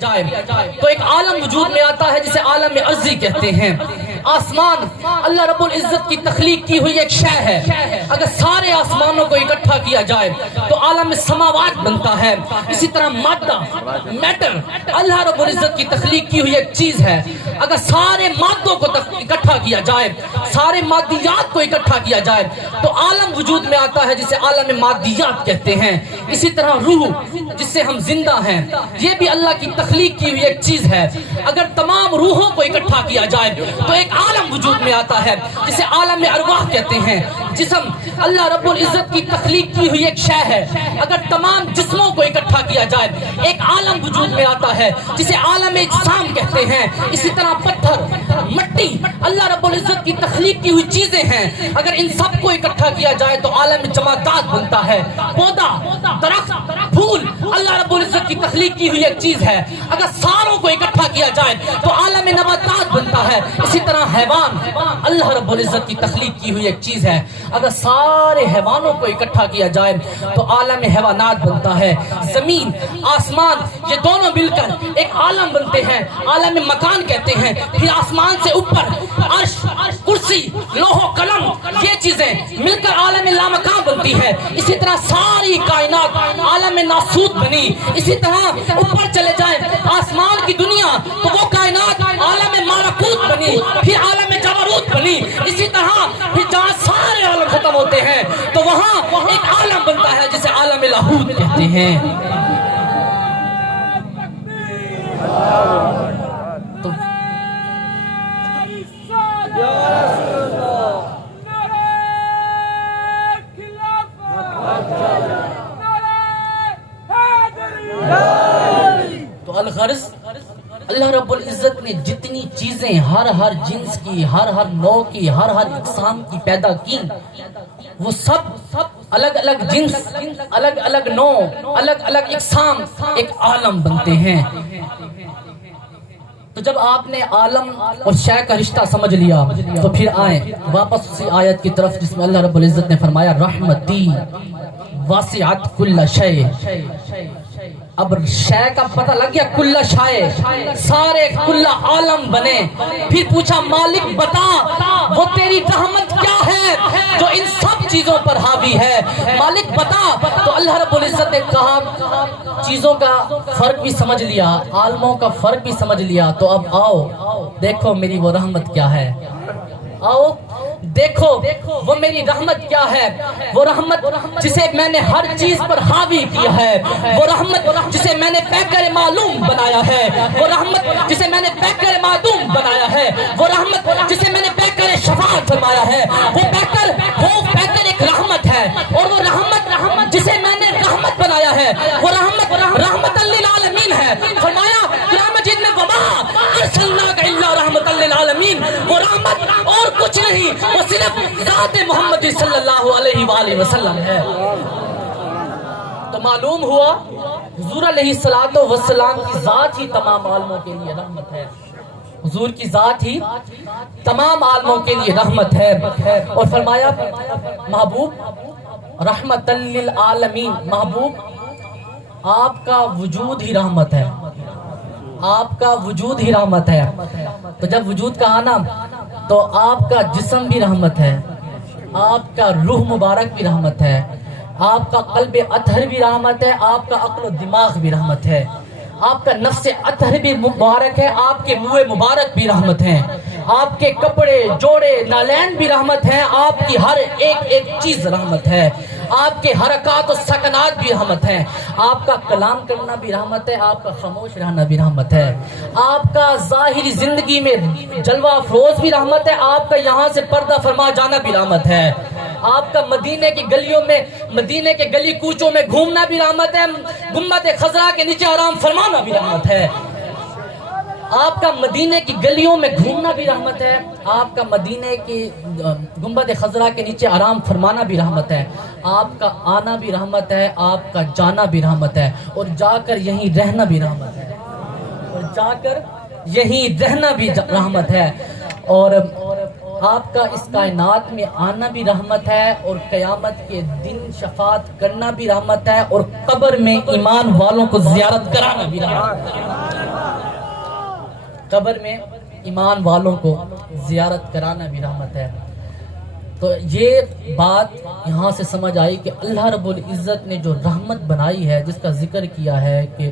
جائے تو ایک عالم وجود میں آتا ہے جسے عالم عرضی کہتے ہیں۔ آسمان اللہ رب العزت کی تخلیق کی ہوئی ایک شے ہے، اگر سارے آسمانوں کو اکٹھا کیا جائے تو عالم سماوات بنتا ہے۔ اسی طرح مادہ، میٹر اللہ رب العزت کی تخلیق کی ہوئی ایک چیز ہے، اگر سارے مادوں کو اکٹھا کیا جائے، سارے مادیات کو اکٹھا کیا جائے تو عالم وجود میں آتا ہے جسے عالم مادیات کہتے ہیں۔ اسی طرح روح جس سے ہم زندہ ہیں، یہ بھی اللہ کی تخلیق کی ہوئی ایک چیز ہے، اگر تمام روحوں کو اکٹھا کیا جائے تو ایک عالم وجود میں آتا ہے جسے عالم ارواح کہتے ہیں۔ جسم اللہ رب العزت کی تخلیق کی ہوئی ایک شے ہے، اگر تمام جسموں کو اکٹھا کیا جائے ایک عالم وجود میں آتا ہے جسے عالم اجسام کہتے ہیں۔ اسی طرح پتھر، مٹی اللہ رب العزت کی تخلیق کی ہوئی چیزیں ہیں، اگر ان سب کو اکٹھا کیا جائے تو عالم جمادات بنتا ہے۔ پودا، درخت، پھول اللہ رب العزت کی تخلیق کی ہوئی ایک چیز ہے، اگر ساروں کو اکٹھا کیا جائے تو عالم نباتات بنتا ہے۔ اسی طرح حیوان اللہ رب العزت کی تخلیق کی ہوئی ایک چیز ہے، اگر سارے حیوانوں کو اکٹھا کیا جائے تو عالم حیوانات بنتا ہے۔ زمین، آسمان یہ دونوں مل کر ایک عالم بنتے ہیں، عالم مکان کہتے ہیں۔ پھر آسمان سے اوپر عرش، کرسی، لوح و قلم یہ چیزیں مل کر عالم لامکان بنتی ہے۔ اسی طرح ساری کائنات عالم ناسوت بنی۔ اسی طرح اوپر چلے جائیں آسمان کی دنیا تو وہ کائنات عالم مالکوت بنی، پھر عالم جبروت بنی۔ اسی طرح پھر جہاں سارے عالم ختم ہوتے ہیں تو وہاں ایک عالم بنتا ہے جسے عالم لاہوت کہتے ہیں۔ تو الغرض اللہ رب العزت نے جتنی چیزیں ہر جنس کی، ہر نوع کی، ہر اقسام کی پیدا کی، وہ سب الگ الگ جنس، الگ الگ نوع، الگ الگ اقسام ایک عالم بنتے ہیں۔ تو جب آپ نے عالم اور شے کا رشتہ سمجھ لیا تو پھر آئیں واپس اسی آیت کی طرف جس میں اللہ رب العزت نے فرمایا رحمتی واسعت کل شے۔ اب شے کا پتہ لگ گیا، کل شے سارے کل عالم بنے۔ پھر پوچھا مالک بتا وہ تیری رحمت کیا ہے جو ان سب چیزوں پر حاوی ہے، مالک بتا۔ تو اللہ رب العزت نے کہا چیزوں کا فرق بھی سمجھ لیا، عالموں کا فرق بھی سمجھ لیا، تو اب آؤ دیکھو میری وہ رحمت کیا ہے، آؤ دیکھو وہ میری رحمت کیا ہے۔ وہ رحمت جسے میں نے ہر چیز پر حاوی کیا ہے، وہ رحمت جسے میں نے پیکر معلوم بنایا ہے، وہ رحمت جسے میں نے پیکر معدوم بنایا ہے، وہ رحمت جسے میں نے پیکر شفاعت فرمایا ہے۔ وہ پیکر ایک رحمت ہے، اور وہ رحمت جسے میں نے رحمت بنایا ہے وہ رحمت للعالمین ہے۔ فرمایا قرآن مجید میں وما ارسلناک الا رحمت للعالمین، وہ رحمت اور کچھ نہیں، وہ صرف ذات محمد صلی اللہ علیہ وآلہ وسلم ہے۔ تو معلوم ہوا حضور علیہ السلام کی ذات ہی تمام عالموں کے لیے رحمت ہے، حضور کی ذات ہی تمام عالموں کے لیے رحمت ہے۔ اور فرمایا محبوب رحمت للعالمین، محبوب آپ کا وجود ہی رحمت ہے، آپ کا وجود ہی رحمت ہے۔ تو جب وجود کا آنا تو آپ کا جسم بھی رحمت ہے، آپ کا روح مبارک بھی رحمت ہے، آپ کا قلب اطہر بھی رحمت ہے، آپ کا عقل و دماغ بھی رحمت ہے، آپ کا نفس اطہر بھی مبارک ہے، آپ کے منہ مبارک بھی رحمت ہیں، آپ کے کپڑے جوڑے نالین بھی رحمت ہیں، آپ کی ہر ایک چیز رحمت ہے، آپ کے حرکات و سکنات بھی رحمت ہیں، آپ کا کلام کرنا بھی رحمت ہے، آپ کا خاموش رہنا بھی رحمت ہے، آپ کا ظاہری زندگی میں جلوہ افروز بھی رحمت ہے، آپ کا یہاں سے پردہ فرما جانا بھی رحمت ہے، آپ کا مدینے کی گلیوں میں، مدینے کے گلی کوچوں میں گھومنا بھی رحمت ہے، گنبد خضرا کے نیچے آرام فرمانا بھی رحمت ہے، آپ کا مدینے کی گلیوں میں گھومنا بھی رحمت ہے، آپ کا مدینے کی گنبد خضرا کے نیچے آرام فرمانا بھی رحمت ہے، آپ کا آنا بھی رحمت ہے، آپ کا جانا بھی رحمت ہے، اور جا کر یہیں رہنا بھی رحمت ہے، اور جا کر یہیں رہنا بھی رحمت ہے، اور آپ کا اس کائنات میں آنا بھی رحمت ہے، اور قیامت کے دن شفاعت کرنا بھی رحمت ہے، اور قبر میں ایمان والوں کو زیارت کرانا بھی رحمت ہے۔ قبر میں ایمان والوں کو زیارت کرانا بھی رحمت ہے۔ تو یہ بات یہاں سے سمجھ آئی کہ اللہ رب العزت نے جو رحمت بنائی ہے، جس کا ذکر کیا ہے کہ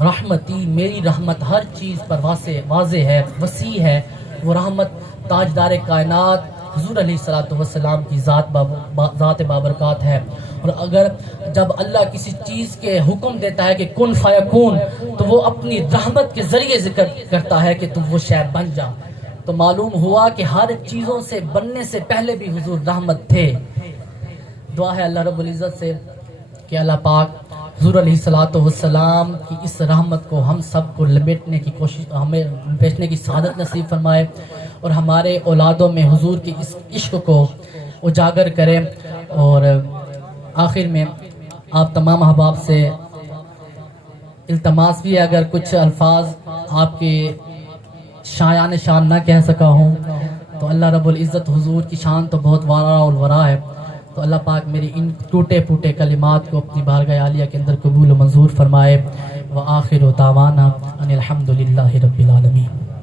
رحمتی، میری رحمت ہر چیز پر واضح ہے، وسیع ہے، وہ رحمت تاجدار کائنات حضور علیہ السلام کی ذات بابرکات ہے۔ اور اگر جب اللہ کسی چیز کے حکم دیتا ہے کہ کن فیکون، تو وہ اپنی رحمت کے ذریعے ذکر کرتا ہے کہ تم وہ شے بن جا۔ تو معلوم ہوا کہ ہر چیزوں سے بننے سے پہلے بھی حضور رحمت تھے۔ دعا ہے اللہ رب العزت سے کہ اللہ پاک حضور علیہ السلام کی اس رحمت کو ہم سب کو لپیٹنے کی کوشش، ہمیں لپیٹنے کی سعادت نصیب فرمائے، اور ہمارے اولادوں میں حضور کی اس عشق کو اجاگر کرے۔ اور آخر میں آپ تمام احباب سے التماس بھی ہے، اگر کچھ الفاظ آپ کے شایان شان نہ کہہ سکا ہوں تو اللہ رب العزت، حضور کی شان تو بہت وارا الورا ہے، تو اللہ پاک میری ان ٹوٹے پھوٹے کلمات کو اپنی بارگاہ عالیہ کے اندر قبول و منظور فرمائے۔ وآخر دعوانا ان الحمد للہ رب العالمین۔